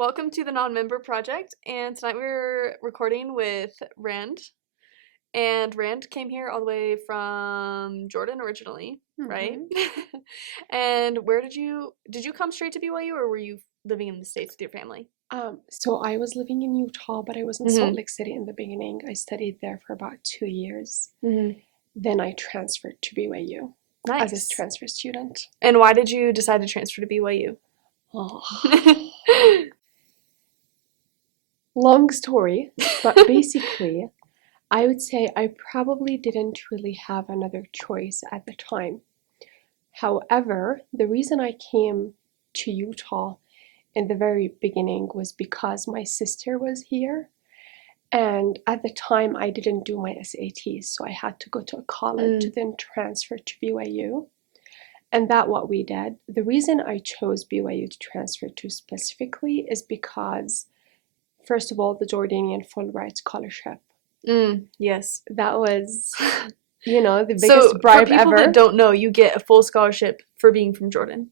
Welcome to the Nonmember project, and tonight we're recording with Rand. And Rand came here all the way from Jordan originally, right? And where did you come straight to BYU, or were you living in the States with your family? So I was living in Utah, but I was in Salt Lake City in the beginning. I studied there for about 2 years. Then I transferred to BYU as a transfer student. And why did you decide to transfer to BYU? Long story, but basically, I would say I probably didn't really have another choice at the time. However, the reason I came to Utah in the very beginning was because my sister was here. And at the time, I didn't do my SATs, so I had to go to a college to then transfer to BYU. And that's what we did. The reason I chose BYU to transfer to specifically is because, first of all, the Jordanian full-ride scholarship. Yes. That was, the biggest bribe ever. So for people that don't know, you get a full scholarship for being from Jordan?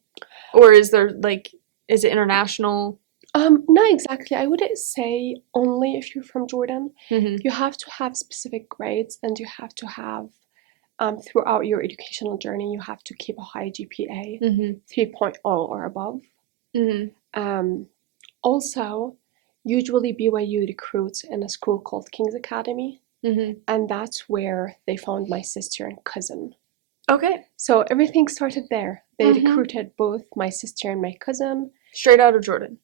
Or is it international? Not exactly. I wouldn't say only if you're from Jordan. You have to have specific grades, and you have to have, throughout your educational journey, you have to keep a high GPA, 3.0 or above. Also, usually BYU recruits in a school called King's Academy, and that's where they found my sister and cousin. Okay. So everything started there. They recruited both my sister and my cousin. Straight out of Jordan?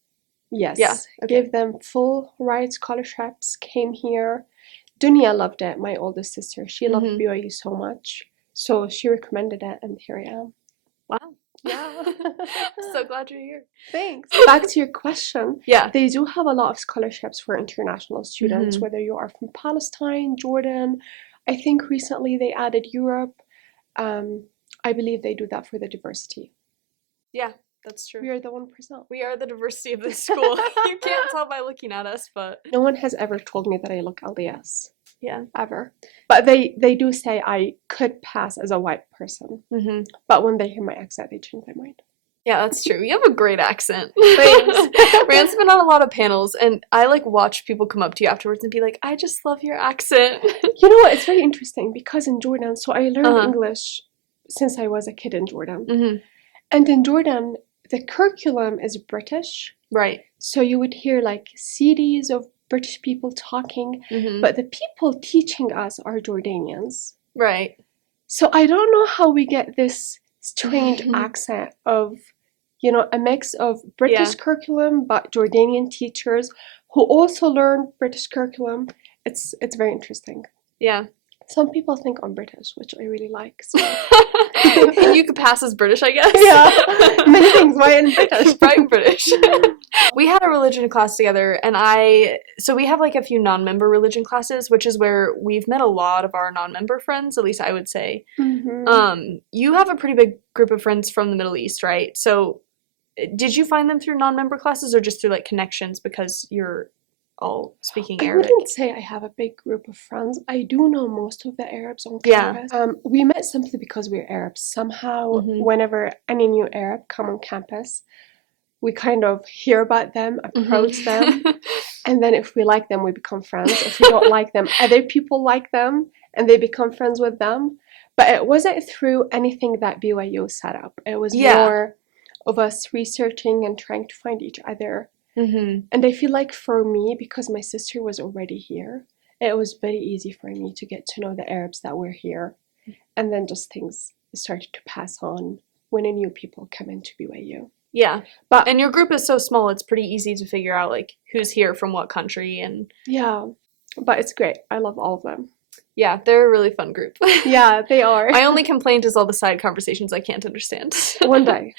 Yes. Yeah. Okay. Gave them full ride scholarships, came here. Dunya loved it, my oldest sister. She loved BYU so much. So she recommended it, and here I am. Wow. Yeah. So glad you're here. Thanks. Back to your question. Yeah. They do have a lot of scholarships for international students, whether you are from Palestine, Jordan. I think recently they added Europe. I believe they do that for the diversity. Yeah, that's true. We are the 1%. We are the diversity of this school. You can't tell by looking at us, but... No one has ever told me that I look LDS. Yeah. Ever. But they do say I could pass as a white person. But when they hear my accent, they change their mind. Yeah, that's true. You have a great accent. Thanks. Rand's been on a lot of panels, and I watch people come up to you afterwards and be like, I just love your accent. You know what? It's very interesting because in Jordan, so I learned English since I was a kid in Jordan. And in Jordan, the curriculum is British. Right. So you would hear CDs of British people talking, but the people teaching us are Jordanians. Right. So I don't know how we get this strange accent of, a mix of British curriculum, but Jordanian teachers who also learn British curriculum. It's very interesting. Yeah. Some people think I'm British, which I really like. So. You could pass as British, I guess. Yeah. Many things. White and British. White and British. We had a religion class together, and so we have a few non-member religion classes, which is where we've met a lot of our non-member friends, at least I would say. You have a pretty big group of friends from the Middle East, right? So did you find them through non-member classes or just through connections because you're all speaking Arabic? I wouldn't say I have a big group of friends. I do know most of the Arabs on campus. We met simply because we're Arabs. Somehow, whenever any new Arab come on campus, we kind of hear about them, approach them, and then if we like them, we become friends. If we don't like them, other people like them, and they become friends with them. But it wasn't through anything that BYU set up. It was more of us researching and trying to find each other. And I feel like for me, because my sister was already here, it was very easy for me to get to know the Arabs that were here. And then just things started to pass on when new people come into BYU. Yeah. And your group is so small, it's pretty easy to figure out who's here from what country. And yeah, but it's great. I love all of them. Yeah, they're a really fun group. Yeah, they are. My only complaint is all the side conversations I can't understand. One day.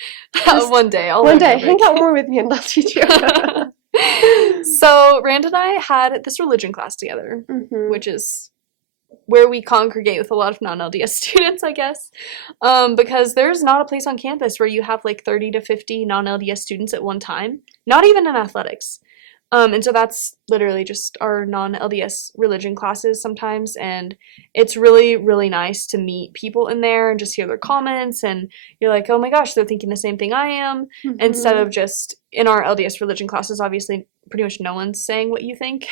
One day. Hang out more with me and I'll teach you. So Rand and I had this religion class together, which is where we congregate with a lot of non-LDS students, I guess, because there's not a place on campus where you have 30 to 50 non-LDS students at one time, not even in athletics. And so that's literally just our non-LDS religion classes sometimes, and it's really, really nice to meet people in there and just hear their comments, and you're like, oh my gosh, they're thinking the same thing I am, instead of just, in our LDS religion classes, obviously, pretty much no one's saying what you think,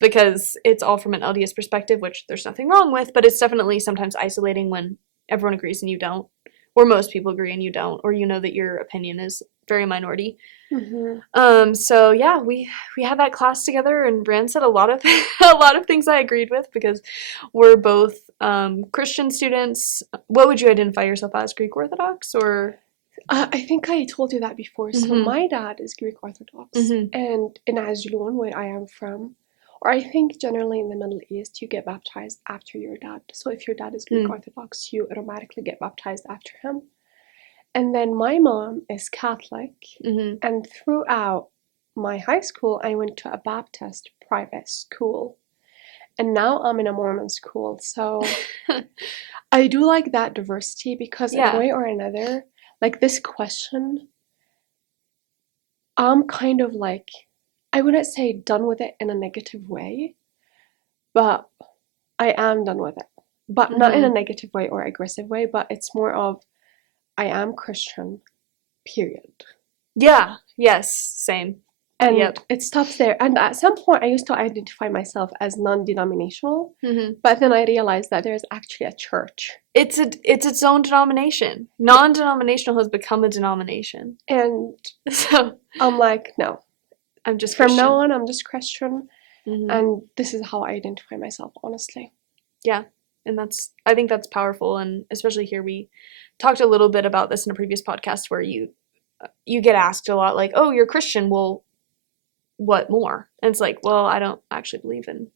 because it's all from an LDS perspective, which there's nothing wrong with, but it's definitely sometimes isolating when everyone agrees and you don't, or most people agree and you don't, or you know that your opinion is very minority. So yeah, we had that class together, and Brand said a lot of a lot of things I agreed with, because we're both Christian students. What would you identify yourself as, Greek Orthodox, or? I think I told you that before. So my dad is Greek Orthodox, and in Ajloun, where I am from, or I think generally in the Middle East, you get baptized after your dad. So if your dad is Greek Orthodox, you automatically get baptized after him. And then my mom is Catholic, and throughout my high school, I went to a Baptist private school. And now I'm in a Mormon school, so I do like that diversity, because in a way or another, like this question, I'm kind of like, I wouldn't say done with it in a negative way, but I am done with it. But not in a negative way or aggressive way, but it's more of, I am Christian, period. Yeah, yes, same. And it stops there. And at some point, I used to identify myself as non-denominational, but then I realized that there's actually a church. It's its own denomination. Non-denominational has become a denomination. And so I'm like, no. I'm just From Christian. now on, I'm just Christian. And this is how I identify myself, honestly. Yeah. And I think that's powerful. And especially here, we talked a little bit about this in a previous podcast where you get asked a lot, like, oh, you're Christian, well, what more? And it's like, well, I don't actually believe in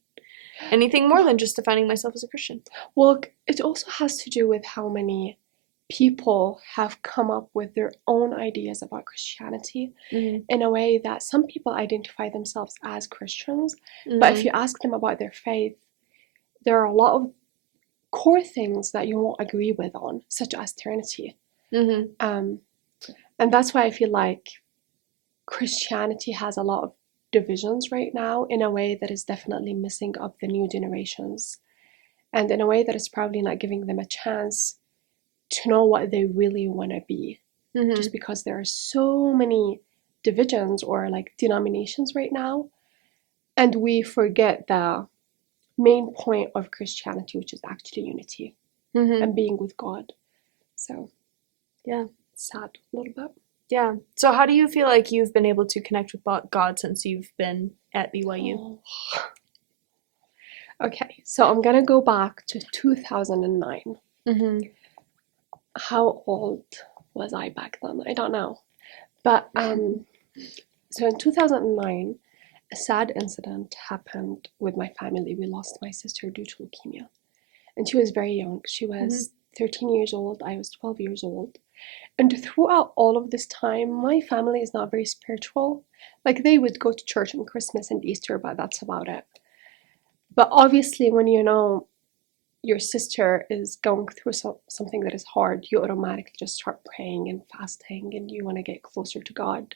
anything more than just defining myself as a Christian. Well, it also has to do with how many people have come up with their own ideas about Christianity in a way that some people identify themselves as Christians, but if you ask them about their faith, there are a lot of core things that you won't agree with on, such as Trinity. And that's why I feel like Christianity has a lot of divisions right now in a way that is definitely missing of the new generations, and in a way that is probably not giving them a chance to know what they really want to be, just because there are so many divisions or like denominations right now, and we forget the main point of Christianity, which is actually unity and being with God. So yeah, it's sad a little bit. Yeah. So how do you feel like you've been able to connect with God since you've been at BYU? Okay, so I'm gonna go back to 2009. How old was I back then? I don't know. But so in 2009, a sad incident happened with my family. We lost my sister due to leukemia. And she was very young. She was 13 years old. I was 12 years old. And throughout all of this time, my family is not very spiritual. Like, they would go to church on Christmas and Easter, but that's about it. But obviously, when you know your sister is going through something that is hard, you automatically just start praying and fasting, and you want to get closer to God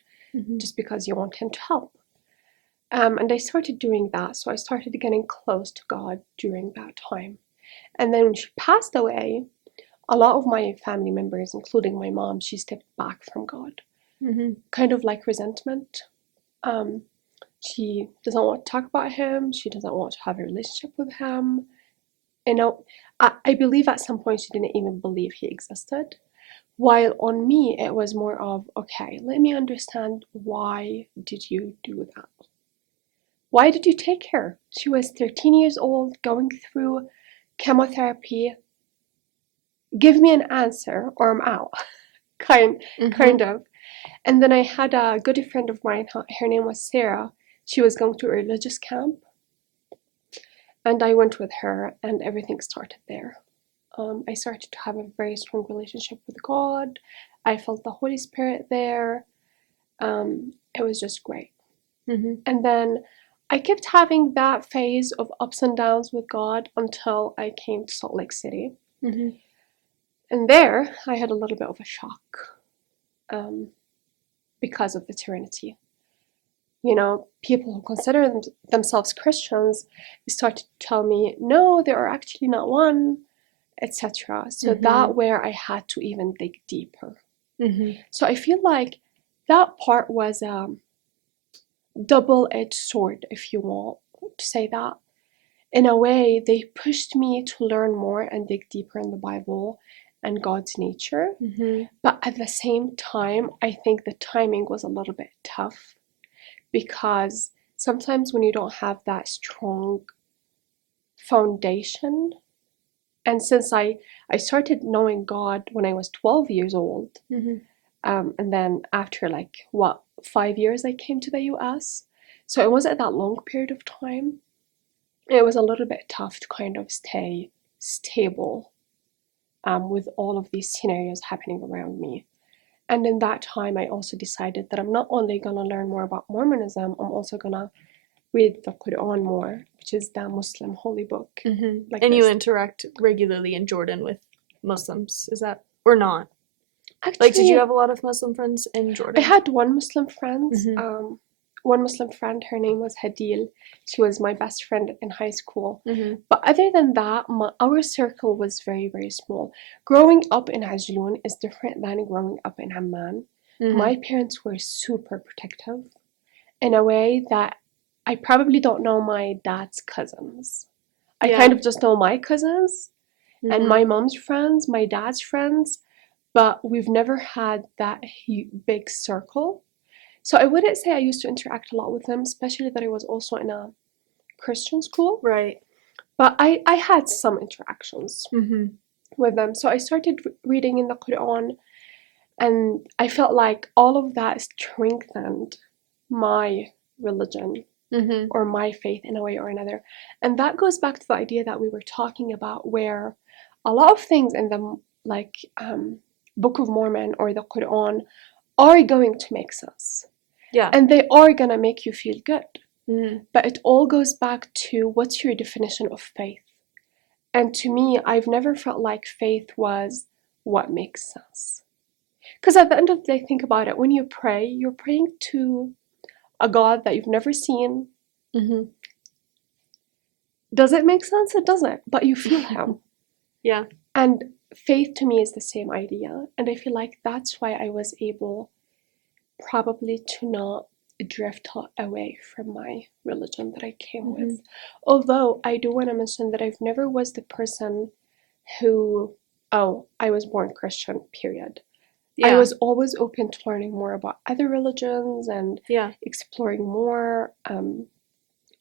just because you want Him to help. And I started doing that. So I started getting close to God during that time. And then when she passed away, a lot of my family members, including my mom, she stepped back from God. Kind of like resentment. She doesn't want to talk about Him. She doesn't want to have a relationship with Him. You know, I believe at some point she didn't even believe He existed. While on me, it was more of, okay, let me understand, why did you do that? Why did you take her? She was 13 years old, going through chemotherapy. Give me an answer or I'm out. kind of. And then I had a good friend of mine, her name was Sarah. She was going to a religious camp. And I went with her, and everything started there. I started to have a very strong relationship with God. I felt the Holy Spirit there. It was just great. And then I kept having that phase of ups and downs with God until I came to Salt Lake City. And there, I had a little bit of a shock because of the Trinity. people who consider themselves Christians, they started to tell me, no, they are actually not one, etc. So that where I had to even dig deeper. So I feel like that part was a double-edged sword, if you want to say that. In a way, they pushed me to learn more and dig deeper in the Bible and God's nature. But at the same time, I think the timing was a little bit tough, because sometimes when you don't have that strong foundation, and since I started knowing God when I was 12 years old, and then after 5 years I came to the US, so it wasn't that long period of time. It was a little bit tough to kind of stay stable with all of these scenarios happening around me. And in that time, I also decided that I'm not only going to learn more about Mormonism, I'm also going to read the Quran more, which is the Muslim holy book. And you interact regularly in Jordan with Muslims, is that, or not? Actually, did you have a lot of Muslim friends in Jordan? I had one Muslim friend. One Muslim friend, her name was Hadil. She was my best friend in high school. But other than that, our circle was very, very small. Growing up in Ajloon is different than growing up in Amman. My parents were super protective in a way that I probably don't know my dad's cousins. I kind of just know my cousins and my mom's friends, my dad's friends, but we've never had that big circle. So I wouldn't say I used to interact a lot with them, especially that I was also in a Christian school. Right. But I had some interactions with them. So I started reading in the Quran, and I felt like all of that strengthened my religion or my faith in a way or another. And that goes back to the idea that we were talking about, where a lot of things in the Book of Mormon or the Quran are going to make sense. Yeah. And they are going to make you feel good. But it all goes back to, what's your definition of faith? And to me, I've never felt like faith was what makes sense. Because at the end of the day, think about it. When you pray, you're praying to a God that you've never seen. Does it make sense? It doesn't. But you feel him. Yeah. And faith to me is the same idea. And I feel like that's why I was able probably to not drift away from my religion that I came with. Although I do want to mention that I've never was the person who, I was born Christian, period. I was always open to learning more about other religions and exploring more,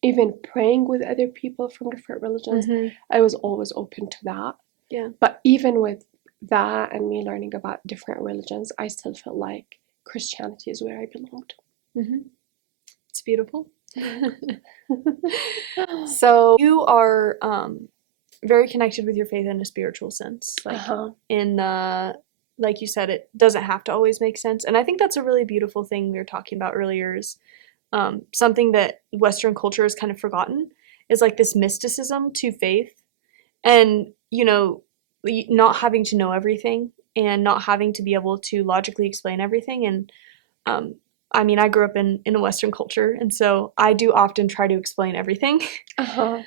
even praying with other people from different religions. I was always open to that. Yeah. But even with that and me learning about different religions, I still felt like Christianity is where I belonged. It's beautiful. So you are very connected with your faith in a spiritual sense, like in the, like you said, it doesn't have to always make sense. And I think that's a really beautiful thing we were talking about earlier, is something that Western culture has kind of forgotten, is like this mysticism to faith, and not having to know everything and not having to be able to logically explain everything. And I mean, I grew up in a Western culture, and so I do often try to explain everything. But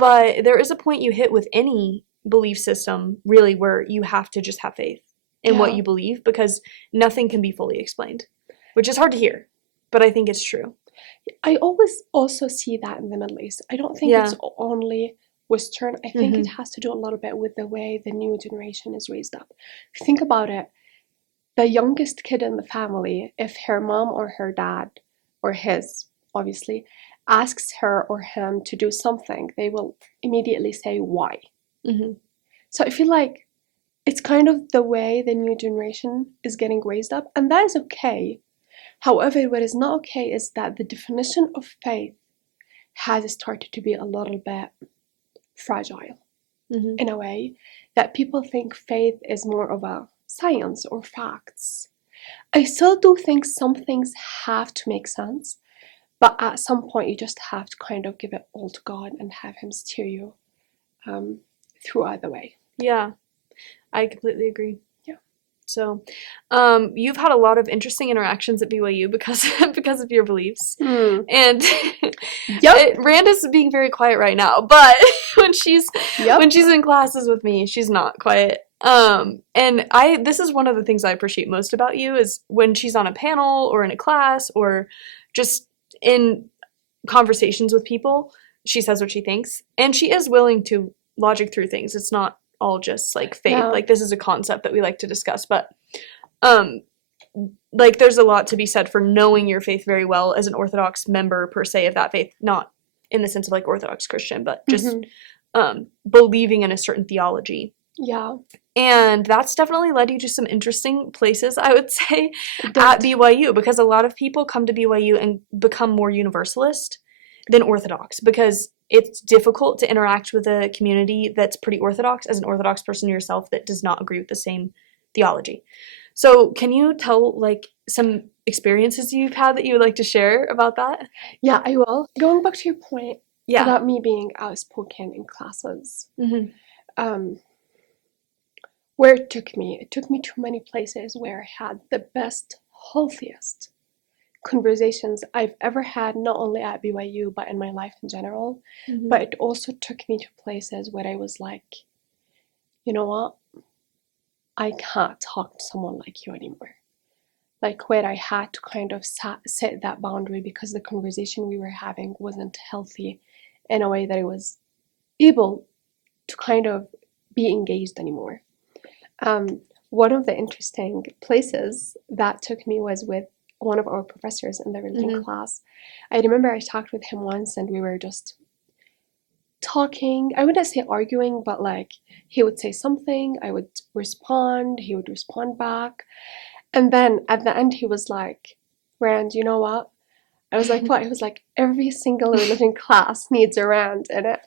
there is a point you hit with any belief system, really, where you have to just have faith in what you believe, because nothing can be fully explained, which is hard to hear, but I think it's true. I always also see that in the Middle East. I don't think it's only Western. I think it has to do a little bit with the way the new generation is raised up. If you think about it, the youngest kid in the family, if her mom or her dad, or his, obviously, asks her or him to do something, they will immediately say why. So I feel like it's kind of the way the new generation is getting raised up, and that is okay. However, what is not okay is that the definition of faith has started to be a little bit fragile, in a way that people think faith is more of a science or facts. I still do think some things have to make sense, but at some point you just have to kind of give it all to God and have him steer you through either way. Yeah, I completely agree. Yeah. So, you've had a lot of interesting interactions at BYU because of your beliefs, and Rand is being very quiet right now. But when she's in classes with me, she's not quiet. And this is one of the things I appreciate most about you is when she's on a panel or in a class or just in conversations with people, she says what she thinks, and she is willing to logic through things. It's not all just like faith. Yeah. Like this is a concept that we like to discuss, but like there's a lot to be said for knowing your faith very well as an Orthodox member per se of that faith, not in the sense of like Orthodox Christian, but just believing in a certain theology. Yeah. And that's definitely led you to some interesting places, I would say, at BYU, because a lot of people come to BYU and become more universalist than Orthodox because it's difficult to interact with a community that's pretty Orthodox as an Orthodox person yourself that does not agree with the same theology. So can you tell like some experiences you've had that you would like to share about that? Yeah, I will. Going back to your point about me being outspoken in classes, where it took me to many places where I had the best, healthiest conversations I've ever had, not only at BYU but in my life in general. But it also took me to places where I was like, you know what, I can't talk to someone like you anymore. Like where I had to kind of set that boundary because the conversation we were having wasn't healthy in a way that I was able to kind of be engaged anymore. One of the interesting places that took me was with one of our professors in the religion class. I remember I talked with him once and we were just talking. I wouldn't say arguing, but like he would say something, I would respond, he would respond back. And then at the end he was like, Rand, you know what? I was like, what? He was like, every single religion class needs a Rand in it.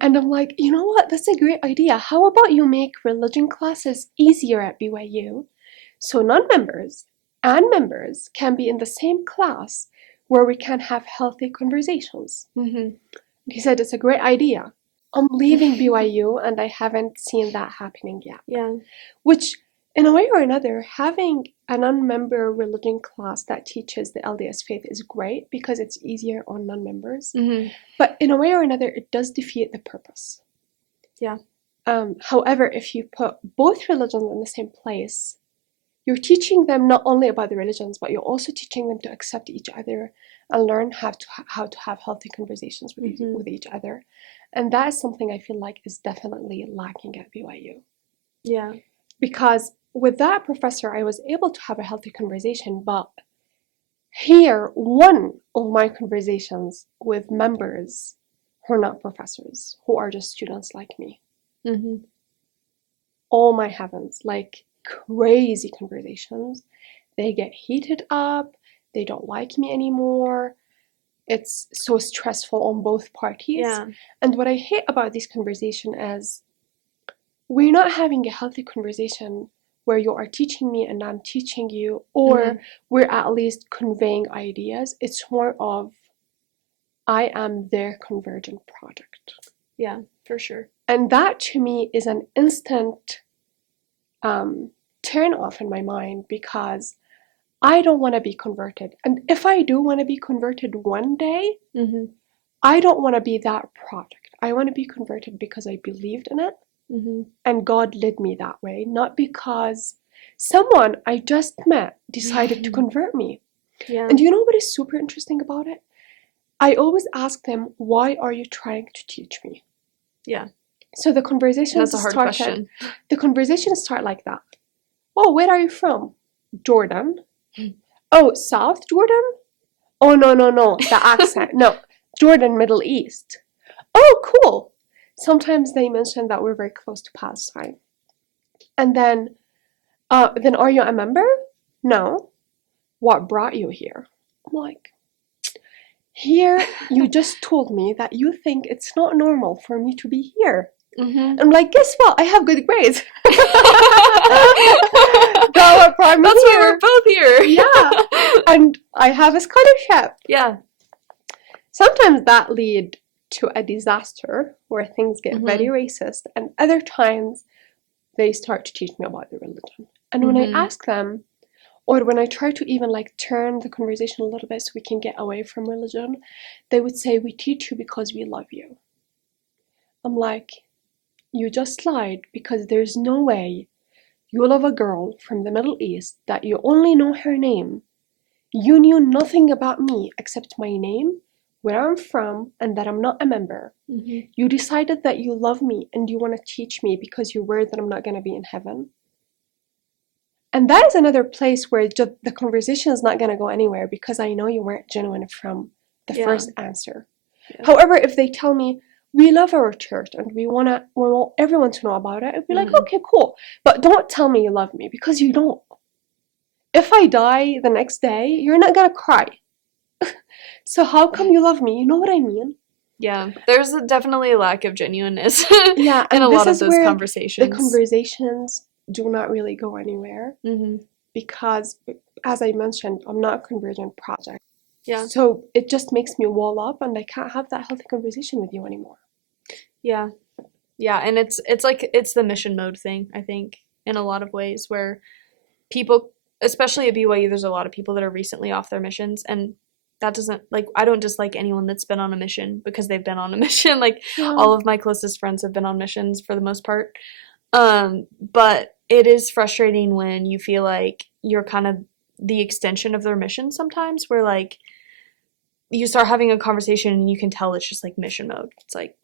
And I'm like, you know what? That's a great idea. How about you make religion classes easier at BYU so non-members and members can be in the same class where we can have healthy conversations. He said, it's a great idea. I'm leaving BYU and I haven't seen that happening yet. Yeah. Which, in a way or another, having a non-member religion class that teaches the LDS faith is great because it's easier on non-members. But in a way or another, it does defeat the purpose. Yeah. However, if you put both religions in the same place, you're teaching them not only about the religions, but you're also teaching them to accept each other and learn how to have healthy conversations with each other. And that is something I feel like is definitely lacking at BYU. Yeah. Because with that professor, I was able to have a healthy conversation, but here, one of my conversations with members who are not professors, who are just students like me. Oh my heavens, like crazy conversations. They get heated up, they don't like me anymore. It's so stressful on both parties. Yeah. And what I hate about this conversation is we're not having a healthy conversation where you are teaching me and I'm teaching you, or we're at least conveying ideas. It's more of, I am their convergent project. Yeah, for sure. And that to me is an instant turn off in my mind because I don't want to be converted. And if I do want to be converted one day, I don't want to be that project. I want to be converted because I believed in it. And God led me that way, not because someone I just met decided to convert me. Yeah. And you know what is super interesting about it? I always ask them, why are you trying to teach me? Yeah. So the conversation That's a hard question. The conversations start like that. Oh, where are you from? Jordan. Oh, South Jordan? Oh, no, the accent. No, Jordan, Middle East. Oh, cool. Sometimes they mention that we're very close to Palestine. And then are you a member? No. What brought you here? I'm like, here, you just told me that you think it's not normal for me to be here. I'm like, guess what? I have good grades. That's what brought me here. Why we're both here. Yeah. And I have a scholarship. Yeah. Sometimes that leads to a disaster where things get very racist, and other times they start to teach me about the religion. And when I ask them, or when I try to even like turn the conversation a little bit so we can get away from religion, they would say, we teach you because we love you. I'm like, you just lied, because there's no way you love a girl from the Middle East that you only know her name. You knew nothing about me except my name, where I'm from, and that I'm not a member. You decided that you love me and you want to teach me because you're worried that I'm not going to be in heaven. And that is another place where the conversation is not going to go anywhere, because I know you weren't genuine from the first answer. However, if they tell me, we love our church and we want everyone to know about it, I'd be like, okay, cool. But don't tell me you love me, because you don't. If I die the next day, you're not going to cry. So how come you love me? You know what I mean? Yeah, there's definitely a lack of genuineness in a lot of those conversations. The conversations do not really go anywhere, because, as I mentioned, I'm not a conversion project. Yeah. So it just makes me wall up, and I can't have that healthy conversation with you anymore. Yeah. Yeah, and it's like, it's the mission mode thing, I think, in a lot of ways, where people, especially at BYU, there's a lot of people that are recently off their missions, and that doesn't, like, I don't dislike anyone that's been on a mission because they've been on a mission. Like, all of my closest friends have been on missions for the most part. But it is frustrating when you feel like you're kind of the extension of their mission sometimes, where, like, you start having a conversation and you can tell it's just, like, mission mode. It's like,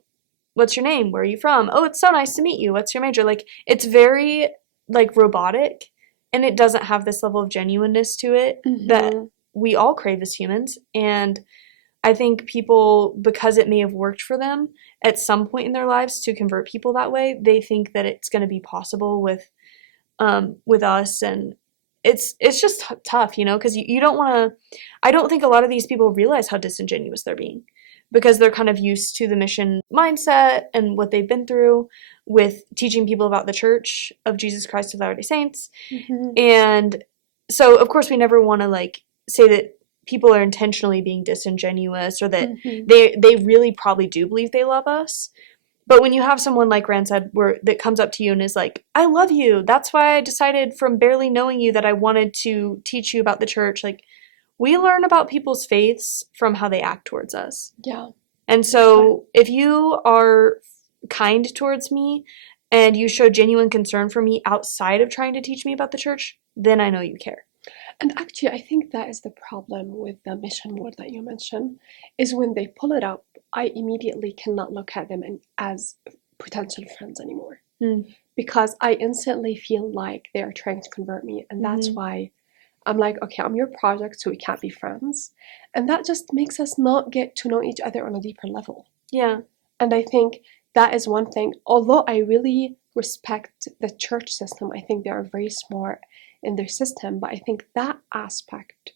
what's your name? Where are you from? Oh, it's so nice to meet you. What's your major? Like, it's very, like, robotic, and it doesn't have this level of genuineness to it that we all crave as humans. And I think people, because it may have worked for them at some point in their lives to convert people that way, they think that it's going to be possible with us. And it's just tough, you know, because you don't want to, I don't think a lot of these people realize how disingenuous they're being, because they're kind of used to the mission mindset and what they've been through with teaching people about the Church of Jesus Christ of Latter-day Saints. And so, of course, we never want to, like, say that people are intentionally being disingenuous, or that they really probably do believe they love us. But when you have someone like Rand said, that comes up to you and is like, I love you. That's why I decided from barely knowing you that I wanted to teach you about the church. Like, we learn about people's faiths from how they act towards us. Yeah. And so if you are kind towards me and you show genuine concern for me outside of trying to teach me about the church, then I know you care. And actually, I think that is the problem with the mission mode that you mentioned, is when they pull it up, I immediately cannot look at them as potential friends anymore. Because I instantly feel like they are trying to convert me. And that's why I'm like, okay, I'm your project, so we can't be friends. And that just makes us not get to know each other on a deeper level. Yeah. And I think that is one thing. Although I really respect the church system, I think they are very smart in their system, but I think that aspect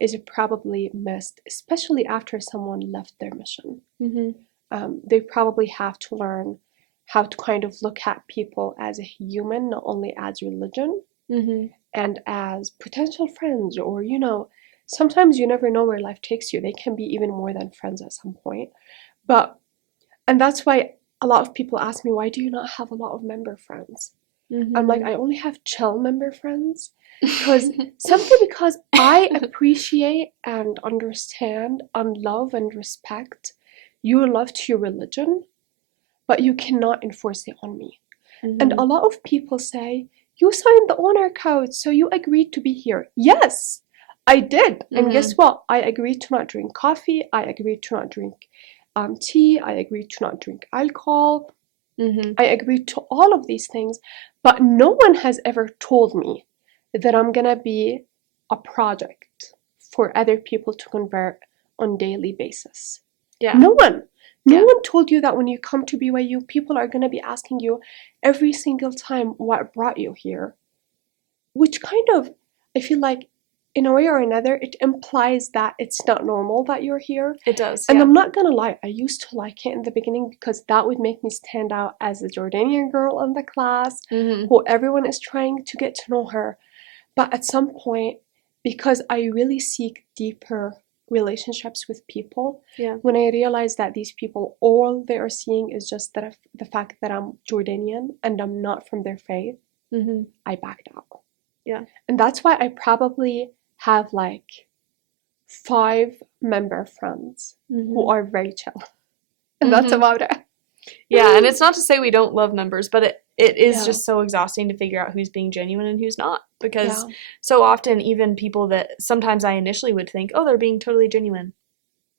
is probably missed, especially after someone left their mission. They probably have to learn how to kind of look at people as a human, not only as religion, and as potential friends, or, you know, sometimes you never know where life takes you. They can be even more than friends at some point. And that's why a lot of people ask me, why do you not have a lot of member friends? I'm like, I only have chill member friends, because I appreciate and understand and love and respect your love to your religion, but you cannot enforce it on me. And a lot of people say, you signed the honor code, so you agreed to be here. Yes, I did. And guess what? I agreed to not drink coffee. I agreed to not drink tea. I agreed to not drink alcohol. I agreed to all of these things, but no one has ever told me that I'm gonna be a project for other people to convert on daily basis. Yeah. No one told you that when you come to BYU, people are gonna be asking you every single time what brought you here, which kind of, I feel like, in a way or another, it implies that it's not normal that you're here. It does, And I'm not gonna lie, I used to like it in the beginning, because that would make me stand out as the Jordanian girl in the class, who everyone is trying to get to know her. But at some point, because I really seek deeper relationships with people, when I realize that these people, all they are seeing is just the fact that I'm Jordanian and I'm not from their faith, I backed out. Yeah. And that's why I probably have like 5 member friends who are very chill. And that's about it. Yeah, and it's not to say we don't love members, but it is just so exhausting to figure out who's being genuine and who's not. Because so often, even people that sometimes I initially would think, oh, they're being totally genuine,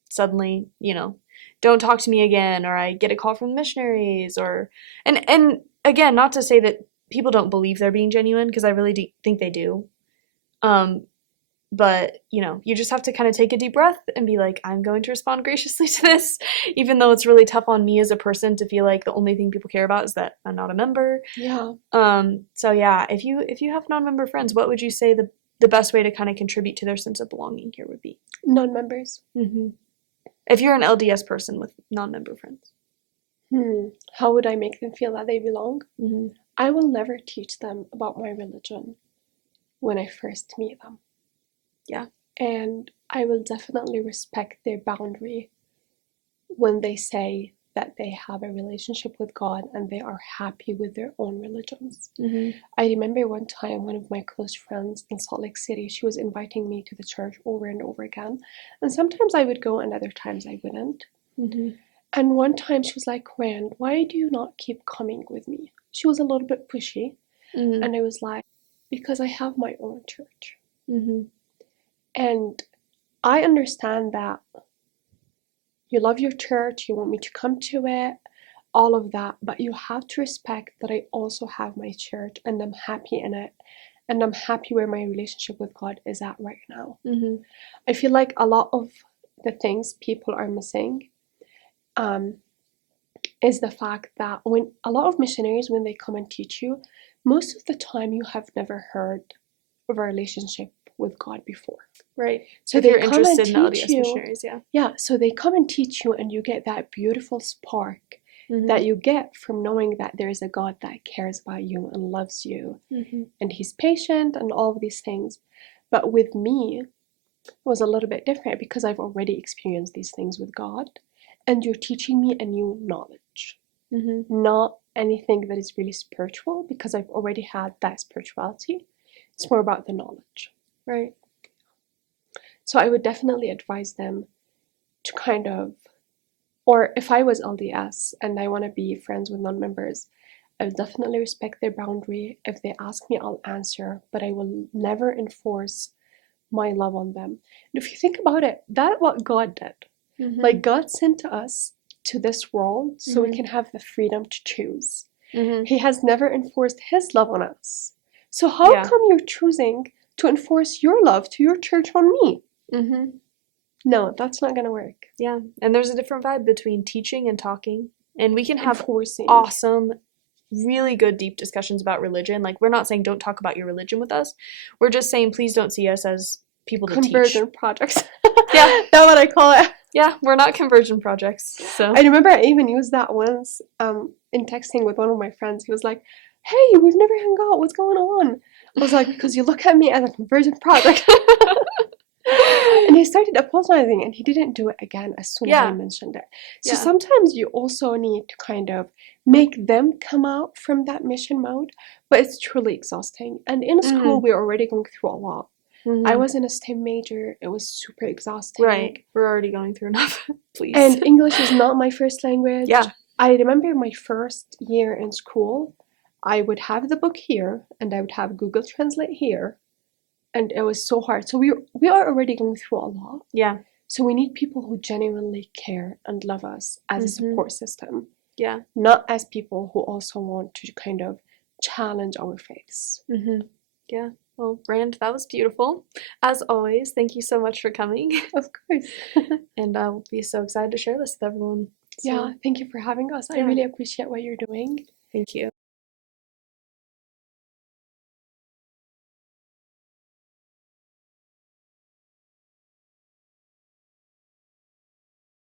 suddenly, you know, don't talk to me again, or I get a call from the missionaries, or and again, not to say that people don't believe they're being genuine, because I really think they do. But, you know, you just have to kind of take a deep breath and be like, I'm going to respond graciously to this, even though it's really tough on me as a person to feel like the only thing people care about is that I'm not a member. Yeah. So yeah, if you have non-member friends, what would you say the best way to kind of contribute to their sense of belonging here would be? Non-members. If you're an LDS person with non-member friends. How would I make them feel that they belong? I will never teach them about my religion when I first meet them. Yeah. And I will definitely respect their boundary when they say that they have a relationship with God and they are happy with their own religions. I remember one time one of my close friends in Salt Lake City, she was inviting me to the church over and over again. And sometimes I would go and other times I wouldn't. And one time she was like, Rand, why do you not keep coming with me? She was a little bit pushy. And I was like, because I have my own church. And I understand that you love your church, you want me to come to it, all of that, but you have to respect that I also have my church and I'm happy in it, and I'm happy where my relationship with God is at right now. I feel like a lot of the things people are missing is the fact that when a lot of missionaries, when they come and teach you, most of the time you have never heard of a relationship with God before. Right. So if they you're come interested and in teach LDS you. missionaries, Yeah, so they come and teach you and you get that beautiful spark that you get from knowing that there is a God that cares about you and loves you. And he's patient and all of these things. But with me, it was a little bit different because I've already experienced these things with God. And you're teaching me a new knowledge. Not anything that is really spiritual, because I've already had that spirituality. It's more about the knowledge. Right. So I would definitely advise them to kind of, or if I was LDS and I want to be friends with non-members, I will definitely respect their boundary. If they ask me, I'll answer, but I will never enforce my love on them. And if you think about it, that's what God did. Like, God sent us to this world so we can have the freedom to choose. He has never enforced his love on us. So how come you're choosing to enforce your love to your church on me? No, that's not gonna work. Yeah, and there's a different vibe between teaching and talking, and we can have awesome, really good deep discussions about religion. Like, we're not saying don't talk about your religion with us. We're just saying please don't see us as people to conversion teach. projects. Yeah, that's what I call it. Yeah, we're not conversion projects. So I remember I even used that once in texting with one of my friends. He was like, "Hey, we've never hung out. What's going on?" I was like, "Because you look at me as a conversion project." And he started apologizing, and he didn't do it again as soon as I mentioned it. So sometimes you also need to kind of make them come out from that mission mode, but it's truly exhausting. And in school, we're already going through a lot. I was in a STEM major. It was super exhausting. Right. We're already going through enough. Please. And English is not my first language. Yeah. I remember my first year in school, I would have the book here, and I would have Google Translate here. And it was so hard. So we are already going through a lot. Yeah. So we need people who genuinely care and love us as a support system. Yeah. Not as people who also want to kind of challenge our faiths. Yeah. Well, Rand, that was beautiful. As always, thank you so much for coming. Of course. And I'll be so excited to share this with everyone. So, yeah, thank you for having us. I really appreciate what you're doing. Thank you.